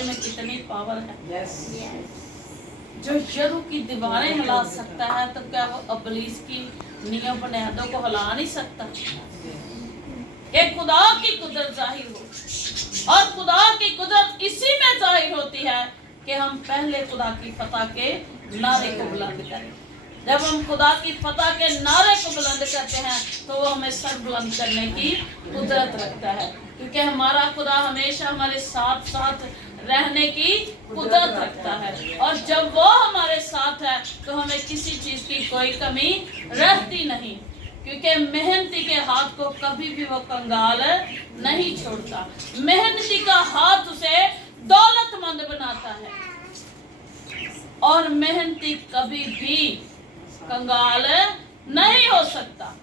बारे में कितनी पावर है। जो यरू की दीवारें हिला सकता है, तो क्या वो इब्लीस की नियम बुनियादों को हिला नहीं सकता? कि खुदा की कुदरत जाहिर हो, और खुदा की कुदरत इसी में जाहिर होती है कि हम पहले खुदा की फतह के नारे को बुलंद करें। जब हम खुदा की फतह के नारे को बुलंद करते हैं तो वो हमें सर बुलंद करने की कुदरत रखता है, क्योंकि हमारा खुदा हमेशा हमारे साथ साथ रहने की कुदरत रखता है। और जब वो हमारे साथ है तो हमें किसी चीज की कोई कमी रहती नहीं, क्योंकि मेहनती के हाथ को कभी भी वो कंगाल नहीं छोड़ता। मेहनती का हाथ उसे दौलतमंद बनाता है, और मेहनती कभी भी कंगाल नहीं हो सकता।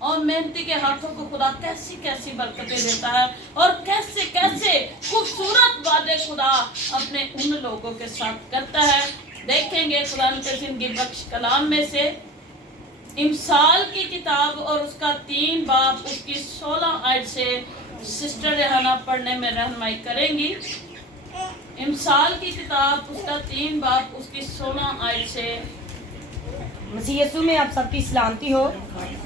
और मेहनती के हाथों को खुदा कैसी कैसी बरकतें देता है, और कैसे कैसे खूबसूरत वादे खुदा अपने उन लोगों के साथ करता है। देखेंगे कुरान के जिंदगी बख्श कलाम में से इमसाल की किताब और उसका 3 बाब उसकी 16 आयत से सिस्टर रेहाना पढ़ने में रहनुमाई करेंगी। इमसाल की किताब उसका 3 बाब उसकी 16 आयत से। मसीह यीशु में आप सबकी सलामती हो।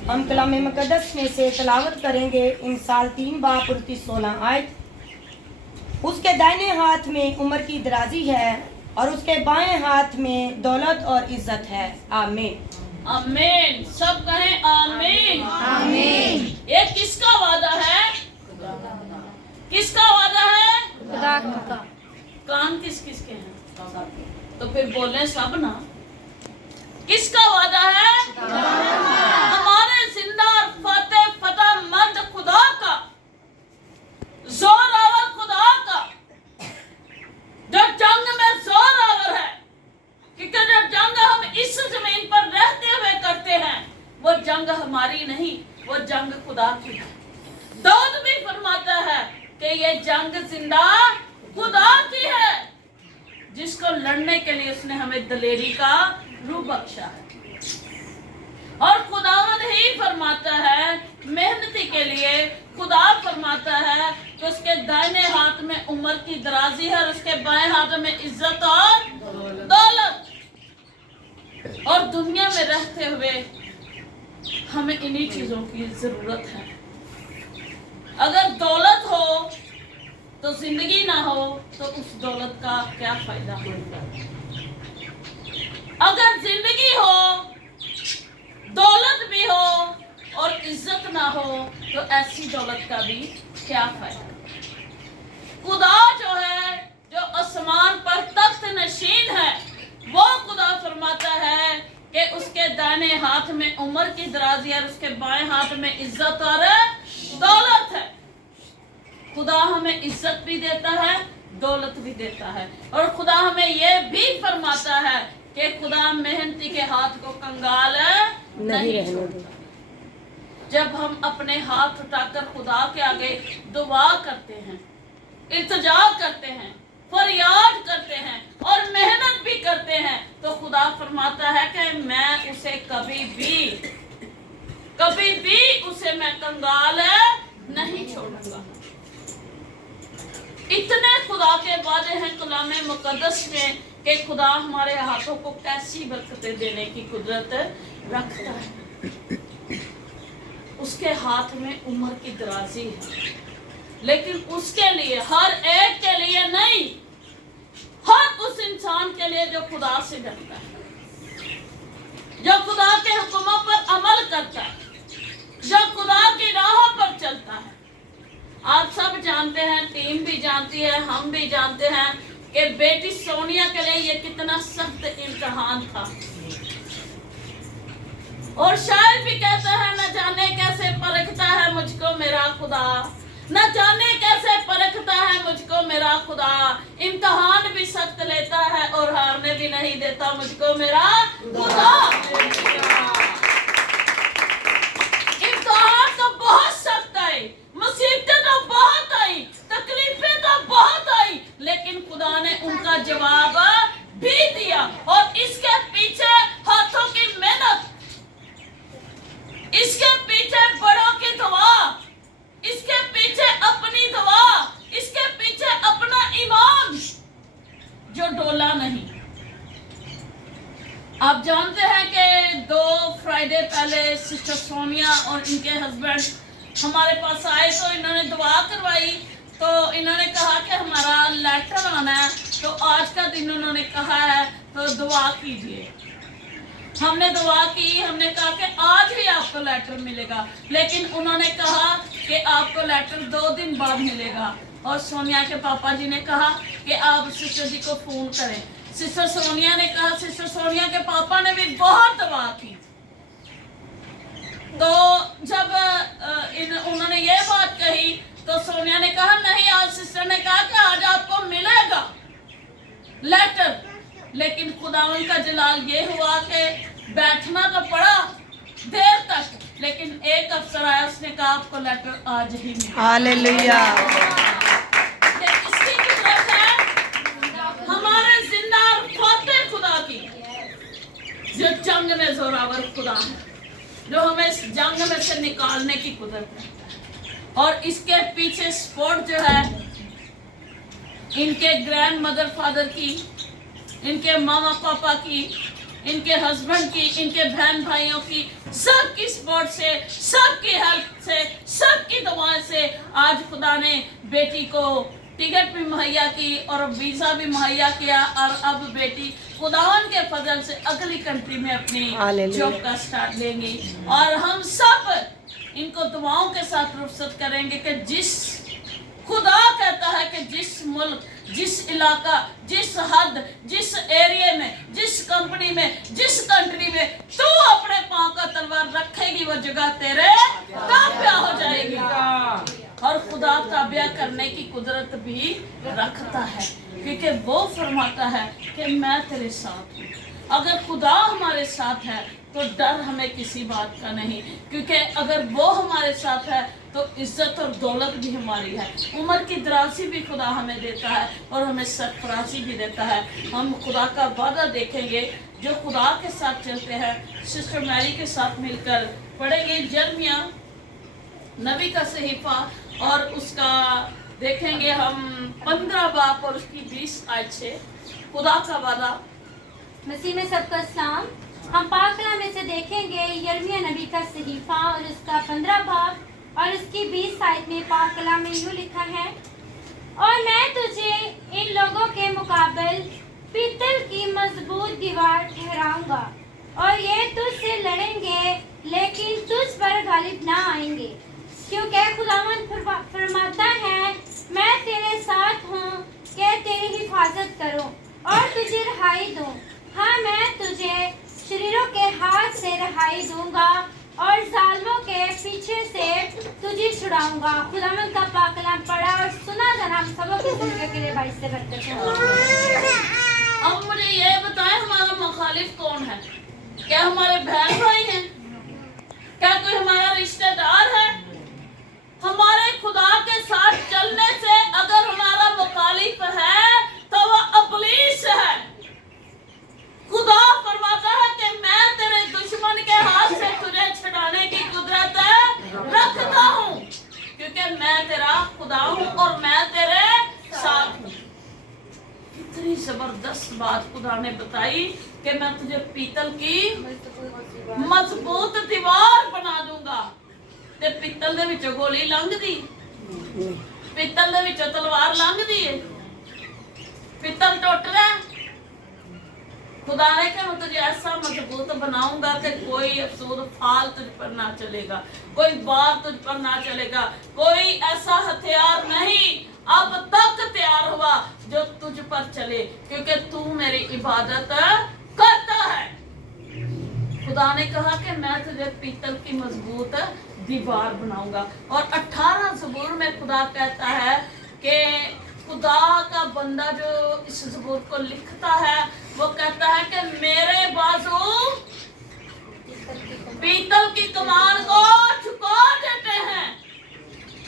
हम कलाम मुकद्दस में से तलावत करेंगे इमसाल 3 बाब और उसकी 16 आयत। उसके दाहिने हाथ में उम्र की दराजी है और उसके बाएं हाथ में दौलत और इज्जत है। आमीन आमीन। सब कहें आमीन आमीन। ये किसका वादा है? किसका वादा है? खुदा का। कान किस किस के हैं? तो फिर बोले सब ना। किसका वादा है? हमारे जिंदा और फतेहमंद खुदा का, जोरावर खुदा का, जो जंग में जोरावर है। क्योंकि जो जंग हम इस जमीन पर रहते हुए करते हैं वो जंग हमारी नहीं, वो जंग खुदा की है। दाऊद भी फरमाता है कि ये जंग जिंदा खुदा की है, जिसको लड़ने के लिए उसने हमें दलेरी का रूह बख्शा है। और खुदावंद ही फरमाता है मेहनती के लिए, खुदा फरमाता है कि उसके दाहिने हाथ में उम्र की दराजी है और उसके बाएं हाथ में इज्जत और दौलत। और दुनिया में रहते हुए हमें इन्हीं चीजों की जरूरत है। अगर दौलत हो तो जिंदगी ना हो तो उस दौलत का क्या फायदा होगा? अगर जिंदगी हो, दौलत भी हो और इज्जत ना हो तो ऐसी दौलत का भी क्या फायदा? खुदा जो है, जो आसमान पर तख्त नशीन है, वो खुदा फरमाता है कि उसके दाहिने हाथ में उम्र की दराजी और उसके बाएं हाथ में इज्जत और दौलत है। खुदा हमें इज्जत भी देता है, दौलत भी देता है। और खुदा हमें यह भी फरमाता है कि खुदा मेहनती के हाथ को कंगाल नहीं छोड़ता। जब हम अपने हाथ उठाकर खुदा के आगे दुआ करते हैं, इल्तिजा करते हैं, फरियाद करते हैं और मेहनत भी करते हैं, तो खुदा फरमाता है कि मैं उसे कभी भी उसे मैं कंगाल नहीं छोड़ूंगा। इतने खुदा के वादे हैं कलाम मुकद्दस में कि खुदा हमारे हाथों को कैसी बरकतें देने की कुदरत रखता है। उसके हाथ में उम्र की दराजी है, लेकिन उसके लिए, हर एक के लिए नहीं, हर उस इंसान के लिए जो खुदा से डरता है, जो खुदा के हुक्मों पर अमल करता है, जो खुदा की राह पर चलता है। आप सब जानते हैं, टीम भी जानती है, हम भी जानते हैं कि बेटी सोनिया के लिए ये कितना सख्त इम्तिहान था। और शायद भी कहता है, न जाने कैसे परखता है मुझको मेरा खुदा, न जाने कैसे परखता है मुझको मेरा खुदा। इम्तिहान भी सख्त लेता है और हारने भी नहीं देता मुझको मेरा खुदा। इम्तिहान तो बहुत सख्त आई, मुसीबतें तो बहुत आई, तकलीफें तो बहुत आई, लेकिन खुदा ने उनका जवाब भी दिया। और इसके पीछे हाथों की मेहनत, इसके पीछे बड़ों की दुआ, इसके पीछे अपनी दुआ, इसके पीछे अपना ईमान, आप जानते हैं कि 2 फ्राइडे पहले सिस्टर सोनिया और इनके हस्बैंड हमारे पास आए, तो इन्होंने दुआ करवाई। तो इन्होंने कहा कि हमारा लेटर आना है, तो आज का दिन उन्होंने कहा है तो दुआ कीजिए। हमने दुआ की, हमने कहा कि आज ही आपको लेटर मिलेगा, लेकिन उन्होंने कहा कि आपको लेटर 2 दिन बाद मिलेगा। और सोनिया के पापा जी ने कहा कि आप सिस्टर जी को फ़ोन करें। सिस्टर सोनिया ने कहा, सिस्टर सोनिया के पापा ने भी बहुत दुआ की। तो जब उन्होंने ये बात कही तो सोनिया ने कहा नहीं, आज सिस्टर ने कहा कि आज आपको मिलेगा लेटर। लेकिन खुदावन का जलाल ये हुआ कि बैठना तो पड़ा देर तक, लेकिन एक अफसर आया, उसने कहा आपको लेटर आज ही मिलेगा। हालेलुया। इसकी कुदरत है हमारे जिंदा फतेह खुदा की, जो जंग में जोरावर खुदा है, जो हमें इस जंग में से निकालने की कुदरत है। और इसके पीछे सपोर्ट जो है इनके ग्रैंड मदर फादर की, इनके मामा पापा की, इनके हस्बैंड की, इनके बहन भाइयों की, सबकी सपोर्ट से, सबकी हेल्प से, सबकी दुआएं से आज खुदा ने बेटी को टिकट भी मुहैया की और वीज़ा भी मुहैया किया। और अब बेटी खुदावन के फजल से अगली कंट्री में अपनी जॉब का स्टार्ट लेंगी। और हम सब इनको दुआओं के साथ रुखसत करेंगे कि जिस खुदा कहता है कि जिस मुल्क, जिस इलाका, जिस हद, जिस एरिया में, जिस कंपनी में, जिस कंट्री में तू अपने पांव का तलवार रखेगी, वो जगह तेरे ताबिया हो जाएगी। और खुदा ताबिया करने की कुदरत भी रखता है, क्योंकि वो फरमाता है कि मैं तेरे साथ हूँ। अगर खुदा हमारे साथ है तो डर हमें किसी बात का नहीं, क्योंकि अगर वो हमारे साथ है तो इज्जत और दौलत भी हमारी है। उम्र की दराजी भी खुदा हमें देता है और हमें सरफराजी भी देता है। हम खुदा का वादा देखेंगे जो खुदा के साथ चलते हैं। सिस्टर मैरी के साथ मिलकर पढ़ेंगे यिर्मयाह नबी का सहीफा, और उसका देखेंगे हम 15 बाब और उसकी 20 आयत से। खुदा का वादा। मसीह में सबका सलाम। हम पाक कलाम में से देखेंगे यिर्मयाह नबी का सहीफा और उसका 15 बाब और उसकी 20 आयत में पाक कलाम में यूँ लिखा है, और मैं तुझे इन लोगों के मुकाबले पीतल की मजबूत दीवार ठहराऊंगा, और ये तुझसे लड़ेंगे लेकिन तुझ पर गालिब ना आएंगे, क्योंकि खुदावंद फरमाता है मैं तेरे साथ हूँ कि तेरी हिफाजत करूँ और तुझे रहाई दूँ। हाँ, मैं तुझे शरीरों के हाथ से रहाई दूंगा और जालिमों के पीछे से तुझे छुड़ाऊंगा। खुदावंद का पाक कलाम पढ़ा और सुना जाना हम सबों की जिंदगी के लिए बाइस से बरकत है। अब मुझे ये बताएं, हमारा मुखालिफ कौन है? क्या हमारे बहन भाई हैं? क्या कोई हमारा रिश्तेदार है? हमारे खुदा के साथ चलने से अगर हमारा मुखालिफ है तो वह इब्लीस है। खुदा फरमाता है कि मैं तेरे दुश्मन के हाथ से तुझे छुड़ाने की कुदरत रखता हूँ, क्योंकि मैं तेरा खुदा हूँ और मैं तेरे साथ हूँ। कितनी जबरदस्त बात खुदा ने बताई कि मैं तुझे पीतल की मजबूत दीवार बना दूंगा। ते पीतल दे विचों गोली लंघदी, पीतल दे विचों तलवार लंघदी है, पीतल टुट रहा है। खुदा ने कहा मैं तुझे ऐसा मजबूत बनाऊंगा कि कोई अफसूद फाल तुझ पर ना चलेगा, कोई बार तुझ पर ना चलेगा, कोई ऐसा हथियार नहीं अब तक तैयार हुआ जो तुझ पर चले, क्योंकि तू मेरी इबादत करता है। खुदा ने कहा कि मैं तुझे पीतल की मजबूत दीवार बनाऊंगा। और 18 ज़बूर में खुदा कहता है कि खुदा का बंदा जो इस ज़बूर को लिखता है वो कहता है कि मेरे बाजू पीतल की कमान को झुका देते हैं।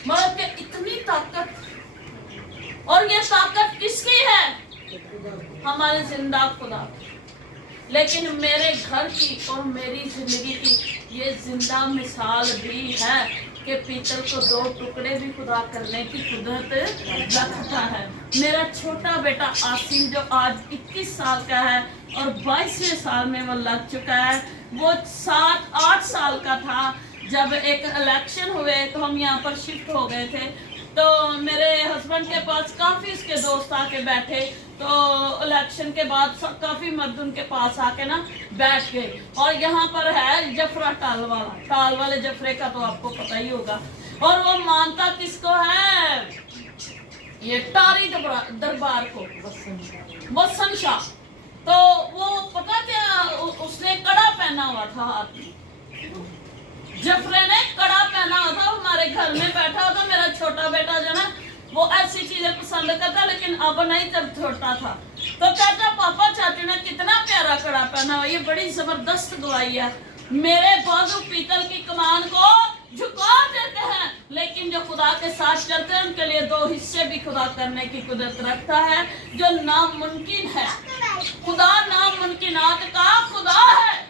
मतलब कि इतनी ताकत, और ये ताकत किसकी है? हमारे जिंदा खुदा। लेकिन मेरे घर की और मेरी जिंदगी की ये जिंदा मिसाल भी है कि पीतल को 2 टुकड़े भी खुदा करने की कुदरत रखता है। मेरा छोटा बेटा आसिम जो आज 21 साल का है और 22वें साल में वो लग चुका है, वो 7-8 साल का था जब एक इलेक्शन हुए तो हम यहाँ पर शिफ्ट हो गए थे। तो मेरे हस्बैंड के पास काफ़ी इसके दोस्त आके बैठे, तो इलेक्शन के बाद काफ़ी मर्द उनके पास आके ना बैठ गए। और यहाँ पर है जफरा टाल वाले जफरे का तो आपको पता ही होगा। और वो मानता किसको है, ये टारी दरबार को, वसन शाह। तो वो पता क्या, उसने कड़ा पहना हुआ था हाथ में, जफरे ने कड़ा पहना हुआ था, हमारे घर में बैठा हुआ था। मेरा छोटा बेटा जो ना वो ऐसी चीजें पसंद करता, लेकिन अब नहीं, जब छोटा था तो कहता पापा चाचू ने कितना प्यारा कड़ा पहना हुआ, ये बड़ी जबरदस्त गवाही है। मेरे बाजू पीतल की कमान को झुका देते हैं, लेकिन जो खुदा के साथ चलते हैं उनके लिए 2 हिस्से भी खुदा करने की कुदरत रखता है, जो नामुमकिन है। खुदा नामुमकिनात का खुदा है।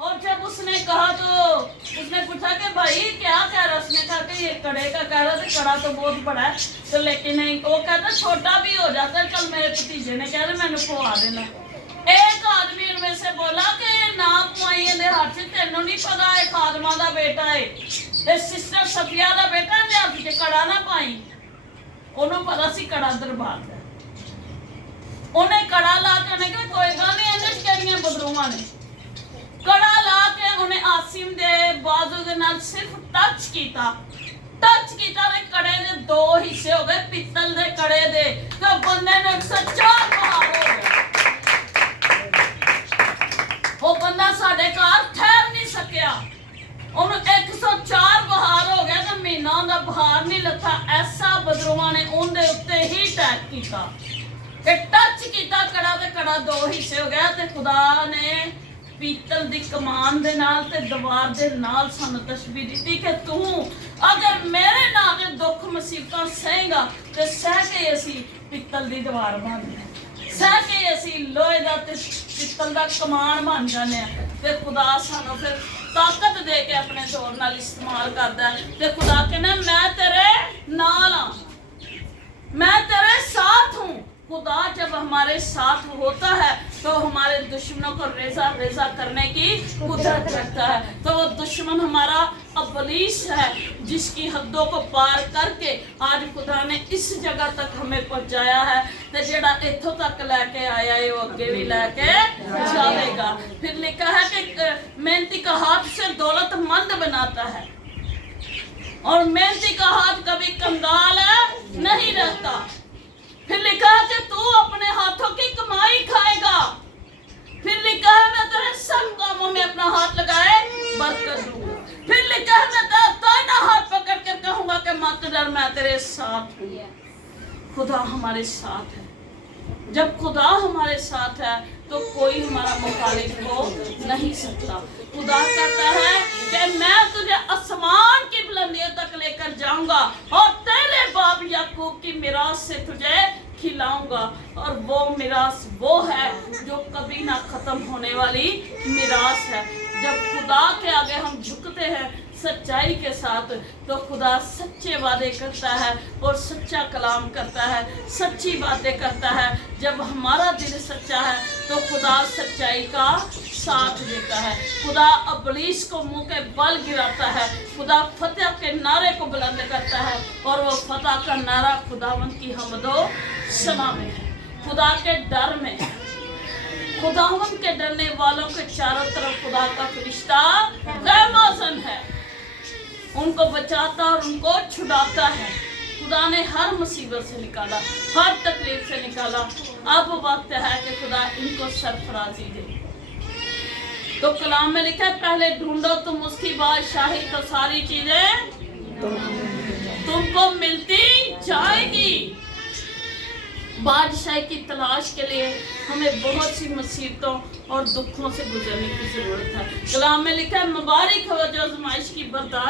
और जब उसने कहा तो उसने पूछा कि भाई क्या कह रहा, उसने कहा कि ये कड़े का कह रहा था, कड़ा तो बहुत बड़ा है, तो लेकिन नहीं, वो कहता छोटा भी हो जाता है। कल मेरे भतीजे ने कहा मैंने पुआ देना। एक आदमी उनमें से बोला कि ना पुआई हाथ से, तेनों नहीं पता है खादमा का बेटा है, सिस्टर सफिया का बेटा ने हाथ से कड़ा ना पाई। उन्होंने पता सी कड़ा दरबार है, उन्हें कड़ा ला के उन्हें कहा कोई गल नहीं, इंग्लिश करियां बदरूमा ने कड़ा ला के उन्हें आसिम दे बाजू के नाल सिर्फ टच कीता ने कड़े दे 2 हिस्से हो गए, पित्तल दे कड़े दे, तो बंदे ने 104 बहार हो गए। वो बंदा साडे घर ठहर नहीं सकिया, उन्हें 104 बहार हो गया, तो महीना उनका बहार नहीं लथा। ऐसा बदरुआ ने उनके उत्ते ही अटैक किया, टच किया कड़ा, ते कड़ा 2 हिस्से हो गया। ते खुदा ने पीतल दी कमान दे नाल ते दीवार दे नाल सानू तशबीह दित्ती कि तू अगर मेरे नाल दे दुख मुसीबतां सहेगा ते सह के असी पीतल दी दीवार बनने, सह के असी लोहे दा ते पीतल दा कमान बन जाने। ते खुदा सानू फिर ताकत दे के अपने जोर नाल इस्तेमाल करदा है। ते खुदा कहना मैं तेरे नाल हां, मैं तेरे साथ हूं। खुदा जब हमारे साथ होता है तो हमारे दुश्मनों को रेजा रेजा करने की कुदरत रखता है। तो वो दुश्मन हमारा इब्लीस है, जिसकी हदों को पार करके आज खुदा ने इस जगह तक हमें पहुंचाया है। तो जेड़ा इथों तक लेके आया है वो अगे भी लेके जाएगा। फिर लिखा है कि मेहनती का हाथ से दौलतमंद बनाता है और मेहनती का हाथ कभी कंगाल नहीं रहता। फिर लिखा है कि तू अपने हाथों की कमाई खाएगा। फिर लिखा है मैं तेरे सब कामों में अपना हाथ लगाए बरकत दूंगा। फिर लिखा है मैं तेरा हाथ पकड़ कर कहूंगा कि मत डर, मैं तेरे साथ हूँ। खुदा हमारे साथ है। जब खुदा हमारे साथ है तो कोई हमारा मुखालिफ हो नहीं सकता। खुदा कहता है कि मैं तुझे आसमान की बुलंदियों तक लेकर जाऊंगा और तेरे बाप याकूब की मिरास से तुझे खिलाऊंगा। और वो मिरास वो है जो कभी ना खत्म होने वाली मिरास है। जब खुदा के आगे हम झुकते हैं सच्चाई के साथ तो खुदा सच्चे वादे करता है और सच्चा कलाम करता है, सच्ची बातें करता है। जब हमारा दिल सच्चा है तो खुदा सच्चाई का साथ देता है। खुदा इब्लीस को मुंह के बल गिराता है। खुदा फतेह के नारे को बुलंद करता है और वो फतेह का नारा खुदावंद की हमदो सना में है, खुदा के डर में है। खुदावंद के डरने वालों के चारों तरफ खुदा का फरिश्ता ग़ैमाज़न है, उनको बचाता और उनको छुड़ाता है। खुदा ने हर मुसीबत से निकाला, हर तकलीफ से निकाला। अब वक्त है कि खुदा इनको सरफराजी दे। तो कलाम में लिखा है पहले ढूंढो तुम उसकी बादशाही तो सारी चीजें तुमको मिलती जाएगी। बादशाही की तलाश के लिए हमें बहुत सी मुसीबतों और दुखों से गुजरने की जरूरत है। कलाम में लिखा है मुबारक हो जो आज़माइश की बर्दाश्त